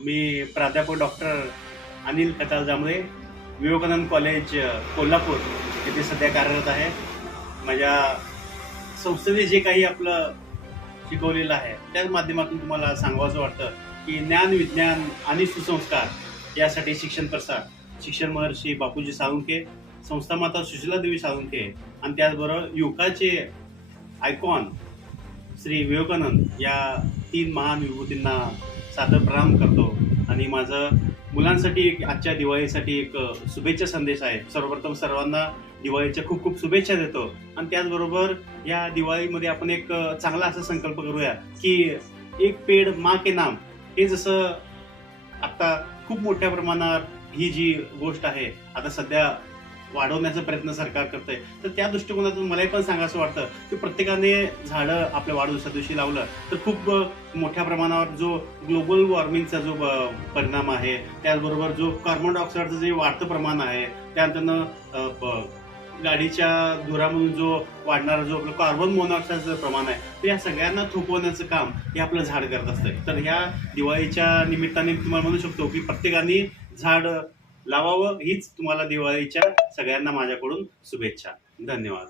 मी प्राध्यापक डॉक्टर अनिल खताळ जांभळे, विवेकानंद कॉलेज कोल्हापूर येथे सध्या कार्यरत आहे. माझ्या संस्थेने जे काही आपलं शिकवलेलं आहे त्याच माध्यमातून तुम्हाला सांगावंसं वाटतं की ज्ञान, विज्ञान आणि सुसंस्कार यासाठी शिक्षण प्रसार, शिक्षण महर्षी बापूजी साळुंखे, संस्था माता सुशीलादेवी साळुंखे आणि त्याचबरोबर युवकाचे आयकॉन श्री विवेकानंद या 3 महान विभूतींना सादर प्रणाम करतो. आणि माझं मुलांसाठी आजच्या दिवाळीसाठी एक शुभेच्छा संदेश आहे. सर्वप्रथम सर्वांना दिवाळीच्या खूप खूप शुभेच्छा देतो. आणि त्याचबरोबर या दिवाळीमध्ये आपण एक चांगला असा संकल्प करूया की एक पेड माँ के नाम, हे जसं आता खूप मोठ्या प्रमाणावर ही जी गोष्ट आहे आता सध्या वाढवण्याचा प्रयत्न सरकार करतंय, तर त्या दृष्टिकोनातून मलाही पण सांगायचं वाटतं की प्रत्येकाने झाडं आपल्या वाढदिवसा दिवशी लावलं तर खूप मोठ्या प्रमाणावर जो ग्लोबल वॉर्मिंगचा जो परिणाम आहे, त्याचबरोबर जो कार्बन डायऑक्साईडचं जे वाढतं प्रमाण आहे, त्यानंतर गाडीच्या धुरामधून जो वाढणारा जो आपलं कार्बन मोनॉक्साईडचं प्रमाण आहे, तर या सगळ्यांना थोपवण्याचं काम हे आपलं झाड करत असतं. तर ह्या दिवाळीच्या निमित्ताने तुम्हाला म्हणू शकतो की प्रत्येकाने झाड लावावं, हीच तुम्हाला दिवाळीच्या सगळ्यांना माझ्याकडून शुभेच्छा. धन्यवाद.